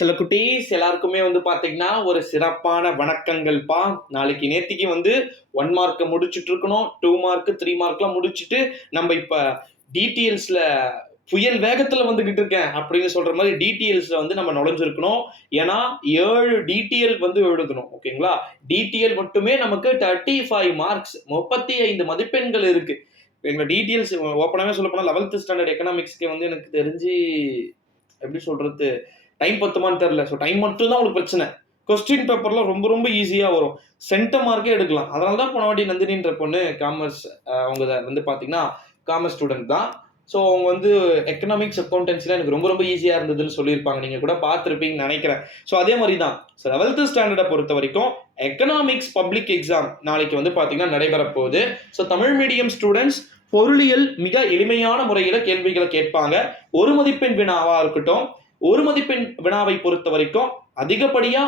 சில குட்டீஸ் எல்லாருக்குமே பாத்தீங்கன்னா ஒரு சிறப்பான வணக்கங்கள்ப்பா. நாளைக்கு நேத்திக்கு 1 மார்க் முடிச்சுட்டு இருக்கணும், 2 மார்க் 3 மார்க்லாம் முடிச்சுட்டு நம்ம இப்ப டீட்டெயில்ஸ்ல புயல் வேகத்துல வந்துகிட்டு இருக்கேன் அப்படின்னு சொல்ற மாதிரி டீட்டெயில்ஸ்ல நம்ம நுழைஞ்சிருக்கணும். ஏன்னா 7 டீட்டெயில் எழுதணும். ஓகேங்களா? டீட்டெயில் மட்டுமே நமக்கு 35 மார்க்ஸ் 35 மதிப்பெண்கள் இருக்கு. எங்க டீட்டெயில்ஸ் ஓப்பனாவே சொல்ல போனா 11th ஸ்டாண்டர்ட் எக்கனாமிக்ஸ்க்கு எனக்கு தெரிஞ்சு எப்படி சொல்றது, டைம் பத்துமான்னு தெரியல. ஸோ டைம் மட்டும் தான் உங்களுக்கு பிரச்சனை. கொஸ்டின் பேப்பர்லாம் ரொம்ப ரொம்ப ஈஸியாக வரும். சென்டம் மார்க்கே எடுக்கலாம். அதனால தான் போன வாட்டி நந்தினின்ற பொண்ணு காமர்ஸ், அவங்க பார்த்தீங்கன்னா காமர்ஸ் ஸ்டூடெண்ட் தான். ஸோ அவங்க எக்கனாமிக்ஸ் அக்கௌண்டன்சிலாம் எனக்கு ரொம்ப ரொம்ப ஈஸியாக இருந்ததுன்னு சொல்லியிருப்பாங்க. நீங்கள் கூட பார்த்துருப்பீங்கன்னு நினைக்கிறேன். ஸோ அதே மாதிரி தான் 11th ஸ்டாண்டர்டை பொறுத்த வரைக்கும் எக்கனாமிக்ஸ் பப்ளிக் எக்ஸாம் நாளைக்கு பார்த்தீங்கன்னா நடைபெற போகுது. ஸோ தமிழ் மீடியம் ஸ்டூடெண்ட்ஸ் பொருளியல் மிக எளிமையான முறையில் கேள்விகளை கேட்பாங்க. ஒரு மதிப்பெண் வினாவா இருக்கட்டும், ஒரு மதிப்பெண் வினாவை பொறுத்த வரைக்கும் அதிகப்படியா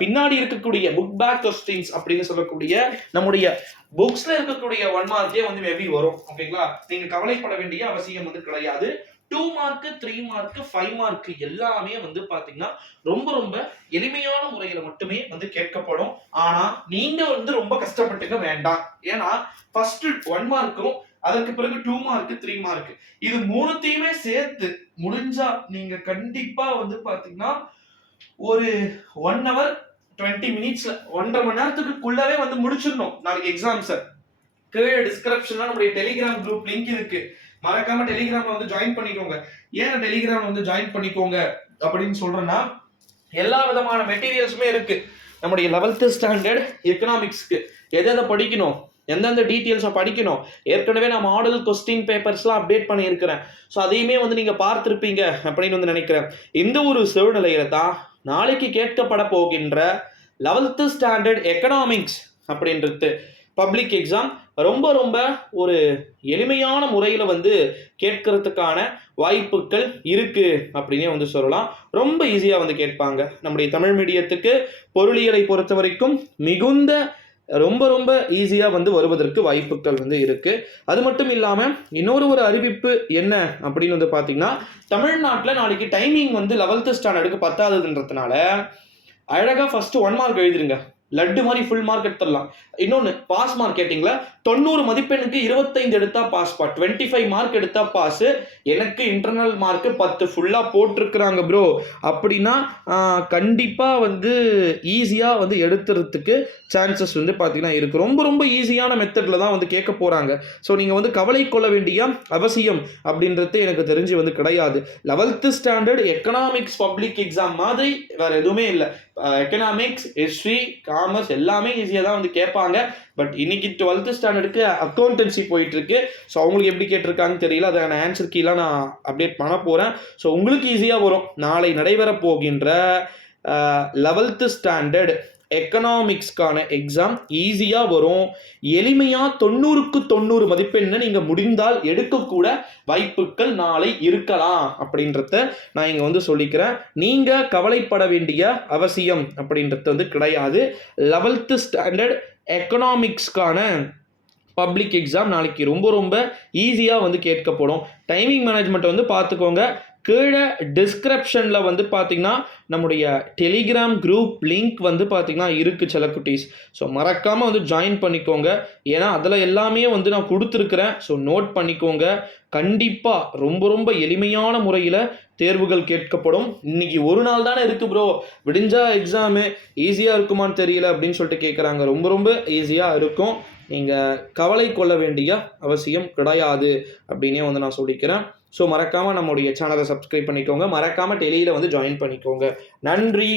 பின்னாடி இருக்கக்கூடிய புக் பேக் கொஸ்டின்ஸ் அப்படின்னு சொல்லக்கூடிய நம்முடைய புக்ஸ்ல இருக்கக்கூடிய 1 மார்க்கே மேபி வரும். ஓகேங்களா? நீங்க கவலைப்பட வேண்டிய அவசியம் கிடையாது. 2 மார்க் 3 மார்க் 5 மார்க் எல்லாமே பாத்தீங்கன்னா ரொம்ப ரொம்ப எளிமையான முறையில மட்டுமே கேட்கப்படும். ஆனா நீங்க ரொம்ப கஷ்டப்பட்டுக்க வேண்டாம். ஏன்னா ஃபர்ஸ்ட் 1 மார்க்கும் அதற்கு பிறகு 2 மார்க் 3 மார்க் இது மூணுத்தையுமே சேர்த்து முடிஞ்சா நீங்க கண்டிப்பா பாத்தீங்கன்னா ஒரு 1 hour 20 minutes 1.5 மணி நேரத்துக்குள்ளவே முடிச்சிடணும் நாளைக்கு எக்ஸாம்ஸ். கீழே டிஸ்கிரிப்ஷன்ல நம்முடைய டெலிகிராம் குரூப் லிங்க் இருக்கு. மறக்காம டெலிகிராம்ல ஜாயின் பண்ணிக்கோங்க. ஏன் டெலிகிராம் ஜாயின் பண்ணிக்கோங்க அப்படின்னு சொல்றேன்னா, எல்லா விதமான மெட்டீரியல்ஸுமே இருக்கு. நம்முடைய 11th ஸ்டாண்டர்ட் எக்கனாமிக்ஸ்க்கு எதை படிக்கணும், எந்தெந்த டீட்டெயில்ஸை படிக்கணும், ஏற்கனவே நான் மாடல் கொஸ்டின் பேப்பர்ஸ்லாம் அப்டேட் பண்ணியிருக்கிறேன். ஸோ அதையுமே நீங்கள் பார்த்துருப்பீங்க அப்படின்னு நினைக்கிறேன். இந்த ஒரு சூழ்நிலையில தான் நாளைக்கு கேட்கப்பட போகின்ற 11th ஸ்டாண்டர்ட் எக்கனாமிக்ஸ் அப்படின்றது பப்ளிக் எக்ஸாம் ரொம்ப ரொம்ப ஒரு எளிமையான முறையில் கேட்கறதுக்கான வாய்ப்புகள் இருக்கு அப்படின்னே சொல்லலாம். ரொம்ப ஈஸியாக கேட்பாங்க. நம்முடைய தமிழ் மீடியத்துக்கு பொருளியலை பொறுத்த வரைக்கும் மிகுந்த ரொம்ப ரொம்ப ஈஸியா வருவதற்கு வாய்ப்புகள் இருக்கு. அது மட்டும் இல்லாம இன்னொரு அறிவிப்பு என்ன அப்படின்னு பாத்தீங்கன்னா, தமிழ்நாட்டில் நாளைக்கு டைமிங் 11th ஸ்டாண்டர்டுக்கு பத்தாதுன்றதுனால அழகா ஃபர்ஸ்ட் 1 மார்க் எழுதிருங்க. லட்டு மாதிரி ஃபுல் மார்க் எடுத்துடலாம். இன்னொன்னு பாஸ் மார்க்கெட்டிங்ல 90 மதிப்பெண்ணுக்கு 25 எடுத்தா பாஸ், 25 மார்க் எடுத்தா பாஸ். எனக்கு இன்டர்னல் மார்க் 10 ஃபுல்லா போட்டிருக்கிறாங்க ப்ரோ அப்படின்னா கண்டிப்பா ஈஸியா எடுத்துறதுக்கு சான்சஸ் பாத்தீங்கன்னா இருக்கு. ரொம்ப ரொம்ப ஈஸியான மெத்தட்ல தான் கேட்க போறாங்க. ஸோ நீங்க கவலை கொள்ள வேண்டிய அவசியம் அப்படின்றது எனக்கு தெரிஞ்சு கிடையாது. 11th standard economics public exam மாதிரி வேற எதுவுமே இல்லை. எக்கனாமிக்ஸ், ஹிஸ்ட்ரி, காமர்ஸ் எல்லாமே ஈஸியாக தான் கேட்பாங்க. பட் இன்னைக்கு 12th ஸ்டாண்டர்டுக்கு அக்கௌண்டன்சி போயிட்டு இருக்கு. ஸோ அவங்களுக்கு எப்படி கேட்டிருக்காங்கன்னு தெரியல. அதுக்கான ஆன்சர் கீழே நான் அப்டேட் பண்ண போறேன். ஸோ உங்களுக்கு ஈஸியாக வரும். நாளை நடைபெற போகின்ற 11th ஸ்டாண்டர்ட் எக்கனாமிக்ஸ்க்கான எக்ஸாம் ஈஸியா வரும். எளிமையா 90க்கு 90 மதிப்பெண்ணை நீங்க முடிந்தால் எடுக்கக்கூட வாய்ப்புகள் நாளை இருக்கலாம் அப்படின்றத நான் இங்க சொல்லிக்கிறேன். நீங்க கவலைப்பட வேண்டிய அவசியம் அப்படின்றது கிடையாது. 11th ஸ்டாண்டர்ட் எக்கனாமிக்ஸ்க்கான பப்ளிக் எக்ஸாம் நாளைக்கு ரொம்ப ரொம்ப ஈஸியாக கேட்கப்படும். டைமிங் மேனேஜ்மெண்ட் பார்த்துக்கோங்க. கீழே டிஸ்கிரிப்ஷனில் பார்த்தீங்கன்னா நம்முடைய டெலிகிராம் குரூப் லிங்க் பார்த்தீங்கன்னா இருக்குது சில குட்டீஸ். ஸோ மறக்காமல் ஜாயின் பண்ணிக்கோங்க. ஏன்னா அதில் எல்லாமே நான் கொடுத்துருக்குறேன். ஸோ நோட் பண்ணிக்கோங்க. கண்டிப்பாக ரொம்ப ரொம்ப எளிமையான முறையில் தேர்வுகள் கேட்கப்படும். இன்னைக்கு ஒரு நாள் தானே இருக்குது ப்ரோ, விடிஞ்சா எக்ஸாமு ஈஸியாக இருக்குமான்னு தெரியல அப்படின்னு சொல்லிட்டு கேட்குறாங்க. ரொம்ப ரொம்ப ஈஸியாக இருக்கும். நீங்கள் கவலை கொள்ள வேண்டிய அவசியம் கிடையாது அப்படின்னே நான் சொல்லிக்கிறேன். ஸோ மறக்காமல் நம்முடைய சேனலை சப்ஸ்கிரைப் பண்ணிக்கோங்க. மறக்காமல் டெலியில் ஜாயின் பண்ணிக்கோங்க. நன்றி.